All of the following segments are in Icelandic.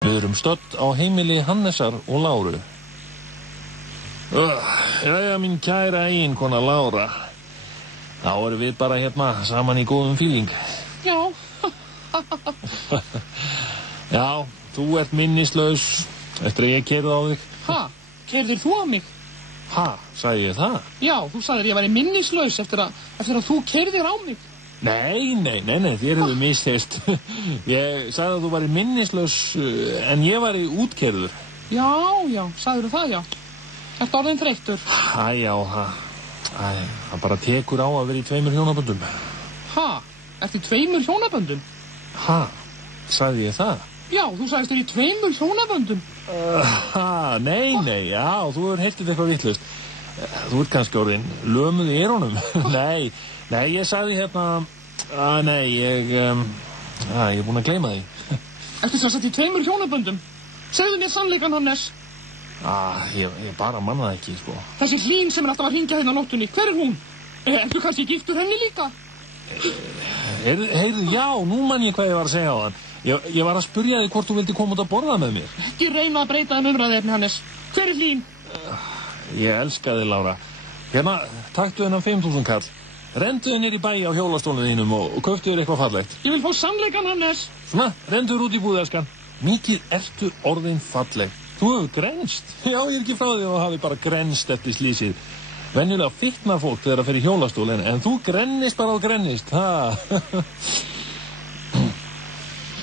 Við erum stödd á heimili Hannesar og Láru. Jæja, mín kæra eiginkona Lára. Þá erum við bara hérna saman í góðum fíling. Já. Já, þú ert minnislaus eftir að ég keyrði á þig. Ha? Keyrðir þú á mig? Ha, sagði ég það? Já, þú sagðir ég væri minnislaus eftir að þú keyrðir á mig. Nei, þér hefur misheyrst. Ég sagði að þú væri minnislaus en ég væri útkeyrður. Já, sagðirðu það, já. Ertu orðinn þreyttur? Já, það bara tekur á að vera í 2 hjónaböndum. Ha? Ertu í 2 hjónaböndum? Ha, sagði ég það? Já, þú sagðist þér í 2 hjónaböndum. Nei, já, þú hefur heyrt þetta eitthvað vitlaust. Þú ert kannski orðinn lömuð í eyrunum. Nei, ég sagði hérna... ég er búinn að gleyma því. Ertu svo sett í 2 hjónaböndum? Segðu mér sannleikann, Hannes. Ég bara man það ekki, sko. Þessi Hlín sem alltaf að hringja hérna á nóttunni, hver er hún? Ertu kannski giftur henni líka? Heyrðu, já, nú man ég hvað ég var að segja á þann. Ég var að spurja þig hvort þú vildi koma út að borða með mér. Ekki reyna að breyta umræðuefni, Hannes. Hver er Hlín? Ég elska þig, Lára. Hérna, taktu þennan 5.000 kall. Rendu þér í bæ á hjólastólinu þínum og kauftu þér eitthvað fallegt. Ég vil fá sannleikann, Hannes. Svona, rendu þér út í búð, elskan. Mikið ertu orðin falleg. Þú hefur grenst. Já, ég er ekki frá því að þú hafi bara grenst eftir slísið. Venjulega fitnar fólk þegar það fer í hjólastólinn, en þú grennist bara og grennist.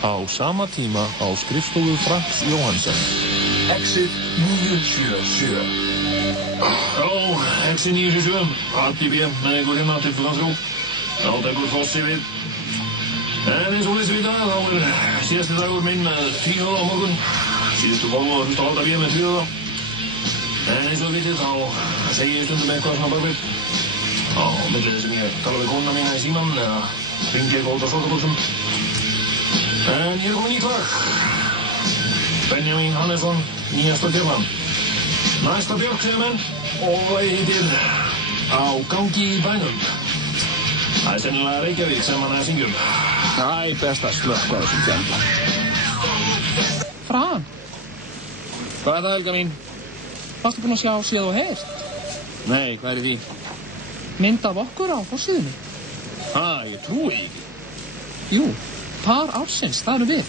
Á sama tíma á skrifstofu Franks Jóhannsson. Exit 977. Exit 977. ATB með ykkur hérna til Flansrú. Átekur Fossi við. En eins og lýsum við það, þá er síðasti dagur minn með 10 á morgun. Síðustu góða að hlusta á ATB með 3 á. En eins og við vitið, þá segi ég stundum eitthvað svona bakvið. Á millið sem ég tala við konuna mína í síman eða hringi eitthvað út á sokabóksum. En ég er komin í lag. Benjamin Hannesson, nýjasta stjarnan. Næsta Björk, segir menn, og lagið heitir Á gangi í bænum. Það er sennilega Reykjavík sem hann er að syngjum. Best að slökkva þessum fjandla. Fran, Hvað er það, Helga mín? varstu búinn að sjá séð og heyrt? Nei, hvað er því? Mynd af okkur á forsíðunni. Ég trúi í því. Jú, par ársins, það eru við.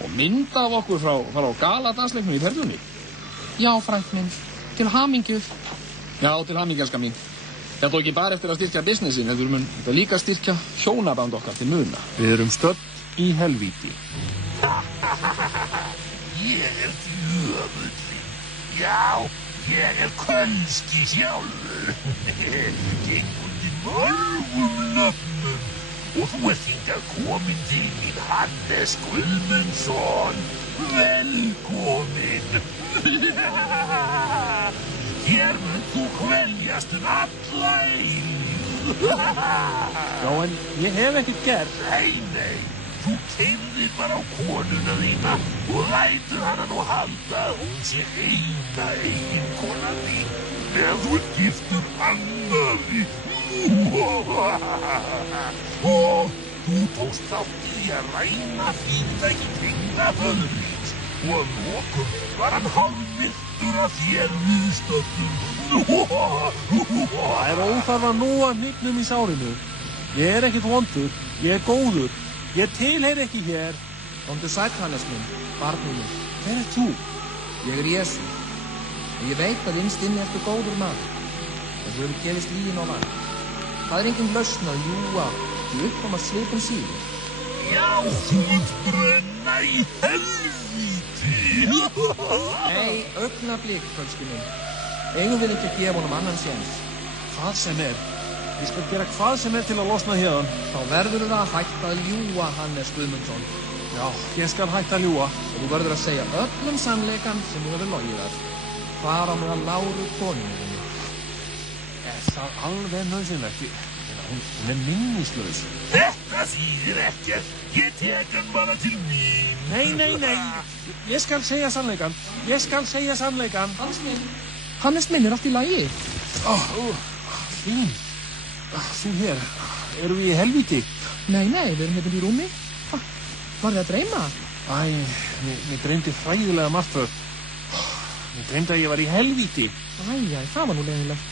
Og mynd af okkur frá galadansleiknum í Perlunni? Já, frænt minn, til hamingju. Já, til hamingju, elska mín. Það tók ekki bara eftir að styrkja businessin, heldur mun þetta líka styrkja hjónaband okkar til muna. Við erum stödd í helvíti. Ég er djöfullinn. Já, ég er Kölski sjálfur. Gengur til mörgum nöfnum. Og þú ert hingað kominn til mín, Hannes Guðmundsson. Velkominn. Hér mun þú kveljast alla eilífð. Já, en ég hef ekkert gert. Nei, þú keyrðir bara á konuna þína og lætur hana nú halda að hún sé eina eiginkona þín meðan þú ert giftur annarri. Og þú tókst þátt í því að ræna fyrirtæki tengdaföður míns og að lokum var hann hálfvirtur af þér viðstöddum. Það er óþarfa nóg af hnignum í sárinu. Ég er ekkert vondur, ég er góður. Ég tilheyri ekki hér. Komdu sæll, Hannes minn, barnið minn. Hver er þú? Ég er Jesú. Og ég veit að innst inni ertu góður maður. En þú hefur gefist lygin á vang. Það er engin lausn að ljúga því uppkoma svipum síður. Já, þú munt brenna í helvíti. Nei, augnablik, Kölski minn. Eigum við ekki að gefa honum annan séns. Hvað sem er. Ég skal gera hvað sem er til að losna hérðan. Þá verður það að hætta að ljúga, Hannes Guðmundsson. Já, ég skal hætta að ljúga. Og þú verður að segja öllum sannleikann sem þú hefur logið af. Hvar á meðal Láru konunni þinni. Er það alveg nauðsynlegt? Hún er minnislaus. Þetta þýðir ekkert. Ég tek hann bara til mín. Nei. Ég skal segja sannleikann. Hannes minn er allt í lagi. Fín. Þú hér. Erum við í helvíti? Nei, við erum hérna í rúmi. Var þið að dreyma? Mér dreymdi hræðilega margt þar. Mér dreymdi að ég var í helvíti. Æ, það var nú leiðilegt.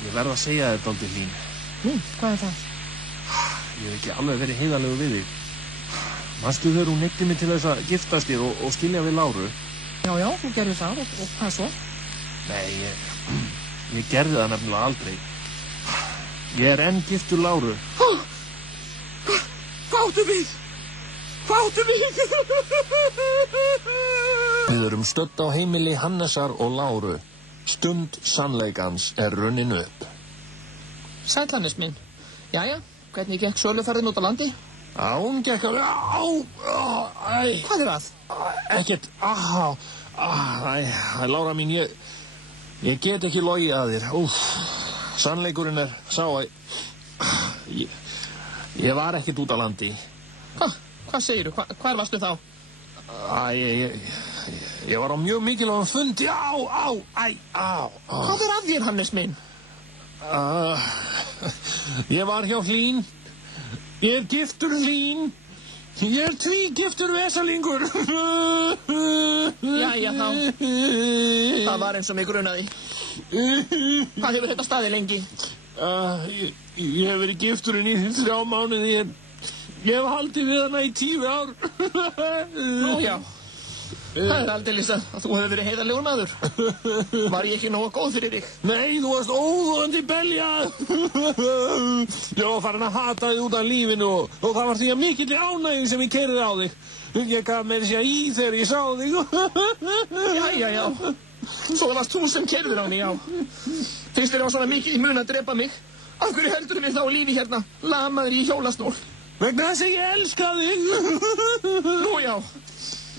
Ég verð að segja þér dálítið, Hlín. Nú, hvað er það? Ég hef ekki alveg verið heiðarlegur við þig. Manstu þegar hún neytti mig til þess að giftast þér og skilja við Láru? Já, þú gerði það og hvað svo? Nei, ég gerði það nefnilega aldrei. Ég er enn giftur Láru. Hvað áttu við? Við erum stödd á heimili Hannesar og Láru. Stund sannleikans er runnin upp. Sæll, Hannes minn. Jæja, hvernig gekk söluferðin út á landi? Hún gekk alveg. Hvað er að? Ekkert. Lára mín, ég get ekki logið að þér. Sannleikurinn er sá að ég var ekkert út á landi. Hvað segirðu? Hvar varstu þá? Ég var á mjög mikilvægum fundi. Hvað er að þér, Hannes minn? Ég var hjá Hlín. Ég er giftur Hlín. Ég er tvígiftur vesalingur. Jæja þá. Það var eins og mig grunaði. Hvað hefur þetta staðið lengi? Ég hef verið gifturinn í 3 mánuði. Ég hef haldið við hana í 10 ár. Nú já. Það er aldeilis að þú hefur verið heiðarlegur maður. Var ég ekki nógu góð fyrir þig? Nei, þú varst óðandi beljað. Ég var farin að hata þig út af lífinu og það var því að mikilli ánægju sem ég keyrði á þig. Ég gaf mér sér í þegar ég sá þig. Já. Svo varst þú sem keyrðir á mig, já. Finnst þér á svona mikið í mun að drepa mig? Af hverju heldur við þá lífi hérna, lamaður í hjólastól? Vegna þess að ég elska þig. Nú já.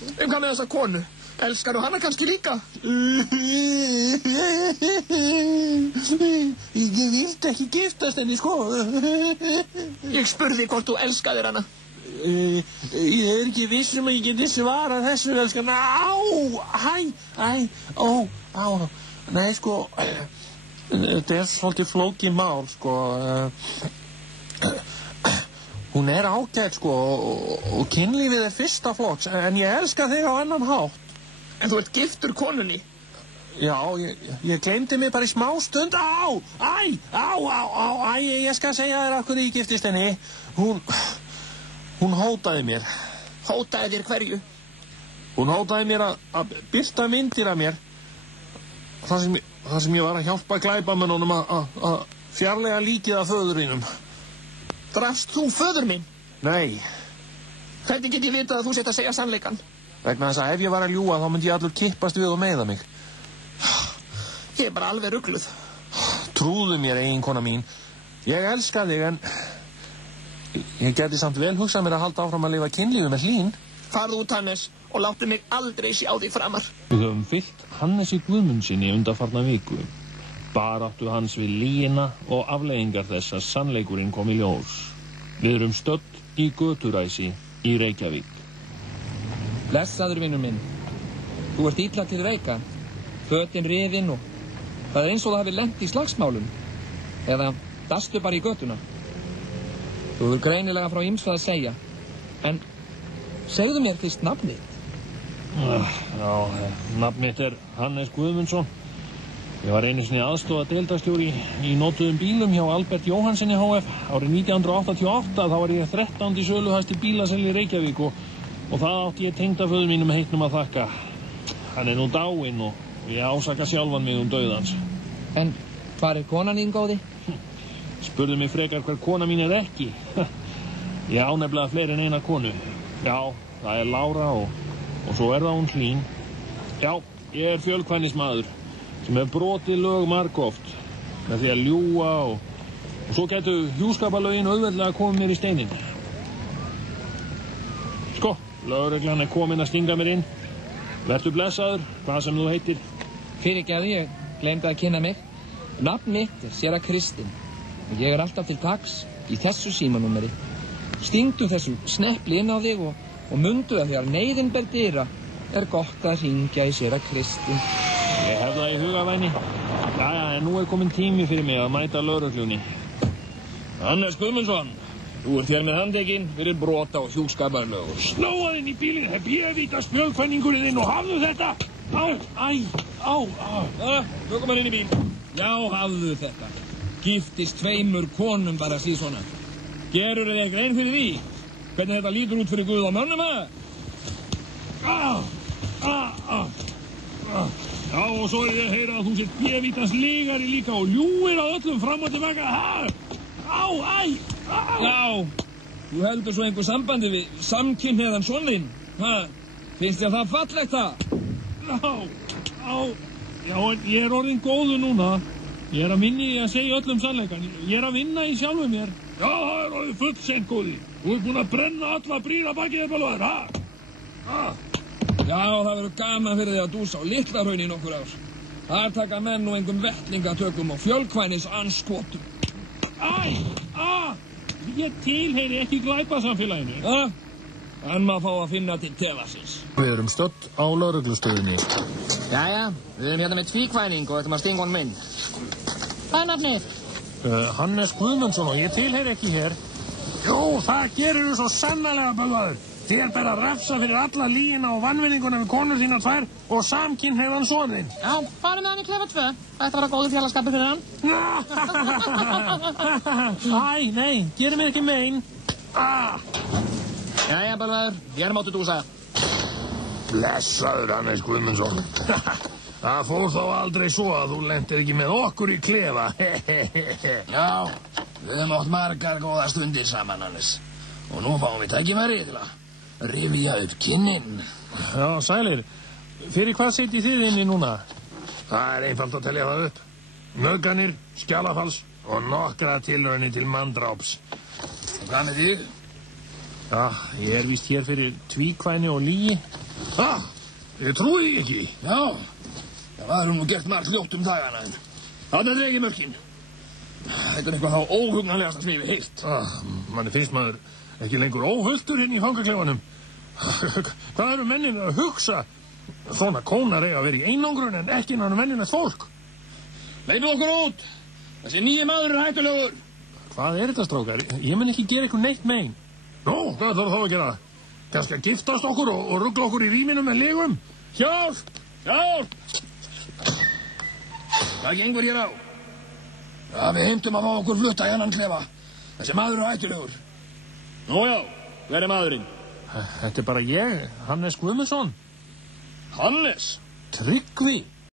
Hvað með þessa konu? Elskar þú hana kannski líka? Ég vildi ekki giftast henni, sko. Ég spurði hvort þú elskaðir hana. Ég er ekki viss að ég geti svarað þessu, elskan. Nei, sko, þetta er svolítið flókið mál, sko. Hún er ágæt, sko, og kynlífið er fyrsta flokks, en ég elska þig á annan hátt. En þú ert giftur konunni? Já, ég gleymdi mig bara í smá stund. Ég skal segja þér af hverju ég giftist henni. Hún hótaði mér. Hótaði þér hverju? Hún hótaði mér að birta myndir af mér. Það sem ég var að hjálpa glæpamönnunum að fjarlæga líkið af föðurínum. Drafst þú föður minn? Nei. Hvernig get ég vitað að þú sért að segja sannleikann? Vegna þess að ef ég var að ljúga þá myndi ég allur kippast við og meiða mig. Ég er bara alveg rugluð. Trúðu mér, eiginkona mín. Ég elska þig, en ég geti samt vel hugsað mér að halda áfram að lifa kynlífi með Hlín. Farðu út, Hannes, og láttu mig aldrei sjá þig framar. Við höfum fylgt Hannesi Guðmundsinni undanfarna viku. Baráttu hans við lygina og afleiðingar þess að sannleikurinn kom í ljós. Við erum stödd í göturæsi í Reykjavík. Blessaður, vinur minn. Þú ert illa til reika, fötin rifin og það er eins og það hafi lent í slagsmálum. Eða dastu bara í götuna. Þú hefur greinilega frá ýmsu að segja. En segðu mér fyrst nafnið. Nafn mitt er Hannes Guðmundsson. Ég var einu sinni aðstoðardeildarstjóri í notuðum bílum hjá Albert Jóhannssoni HF. Árið 1988 þá var ég 13. söluhæsti bílaseli í Reykjavík og það átti ég tengdaföður mínum heitnum að þakka. Hann er nú dáinn og ég ásaka sjálfan mig dauða hans. En hvar er konan þín, góði? Spurðu mig frekar hver kona mín er ekki. Ég á nefnilega fleiri en eina konu. Já, það er Lára og svo er það hún Hlín. Já, ég er fjölkvænismaður sem hefur brotið lög margoft með því að ljúga og svo getu hjúskapalögin auðveldlega komið mér í steinin. Sko, lögreglan er komin að stinga mér inn. Vertu blessaður, hvað sem þú heitir. Fyrirgefðu, ég gleymdi að kynna mig. Nafn mitt er Séra Kristinn. Ég er alltaf til taks í þessu símanúmeri. Stingdu þessu snepli inn á þig og mundu að þegar neyðin ber dyra er gott að hringja í Séra Kristinn. Ég hef það í huga, væni. Jæja, en nú er komin tími fyrir mig að mæta lögreglunni. Hannes Guðmundsson, Þú ert hér með handtekinn fyrir brot á hjúskaparlögum. Snóað inn í bílinn, hef ég vita spjölkvænningurinn inn og hafðu þetta. Tökum hann inn í bíl. Já, hafðu þetta. Giftist 2 konum bara síðsona. Gerur þér grein fyrir því? Hvernig þetta lítur út fyrir Guð og mönnum, Já, og svo ég að heyra að þú sett bjevítans ligari líka og ljúir á öllum fram og tilbaka. Já, þú heldur svo einhver sambandi við samkynhneigðan son þinn. Finnst þér það fallegt, Já, en ég er orðinn góður núna. Ég er að minni í að segja öllum sannleikan. Ég er að vinna í sjálfu mér. Já, það er orðið full seint góði. Þú ert búinn að brenna alla brýra bakið þér balvaður, Já, það verður gaman fyrir þig að dúsa á Litla-Hrauni í nokkur ár. Þar taka menn nú engum vettlingatökum og fjölkvænis anskotum. Ég tilheyri ekki glæpasamfélaginu. En maður fá að finna til tefarsins. Við erum stödd á lögreglustöðinni. Jæja, við erum hérna með tvíkvæning og ætlum að stinga honum inn. Hvað er nafnið? Hannes Guðmundsson og ég tilheyri ekki hér. Jú, það gerir þú svo sannarlega, bölvaður. Þér ber að refsa fyrir alla lygina og vanvinninguna við konur þínar 2 og samkynhneigðan son þinn. Já, farum með hann í klefa 2. Þetta var að góðu félagskapur fyrir hann. Nei, gerir mér ekki mein. Jæja, bölvaður, hér máttu dúsa. Blessaður, Hannes Guðmundsson. Það fór þá aldrei svo að þú lentir ekki með okkur í klefa. Já, við höfum átt margar góða stundir saman, Hannes. Og nú fáum við tækifæri til að rifja upp kynnin. Já, sælir. Fyrir hvað setjið þið inni núna? Það er einfalt að telja það upp. Nauðganir, skjalafals og nokkra tilraunir til manndráps. Og hvað með þig? Já, ég er víst hér fyrir tvíkvæni og lygi. Ég trúi því ekki. Já, það var nú gert margt ljótt dagana. Þarna dreg ég mörkin. Þetta er eitthvað þá óhugnanlegasta sem ég hef heyrt. Manni finnst maður ekki lengur óhulltur hinn í fangaklefanum. Hvað eru mennin að hugsa? Svona kónar eiga að vera í einangrun en ekki innan venjulegt fólk. Leipið okkur út. Þessi nýji maður er hættulegur. Hvað er þetta, strákar? Ég mun ekki gera ykkur neitt mein. Nú, hvað þarf þá að gera? Kannski að giftast okkur og ruggla okkur í rýminu með legum? Hjálp! Hjálp! Hvað gengur hér á? Já, við heimtum að fá okkur flutta í annan klefa. Þessi maður er hættulegur. Nú já, hver er maðurinn? Þetta er bara ég, Hannes Guðmundsson. Hannes? Tryggvi.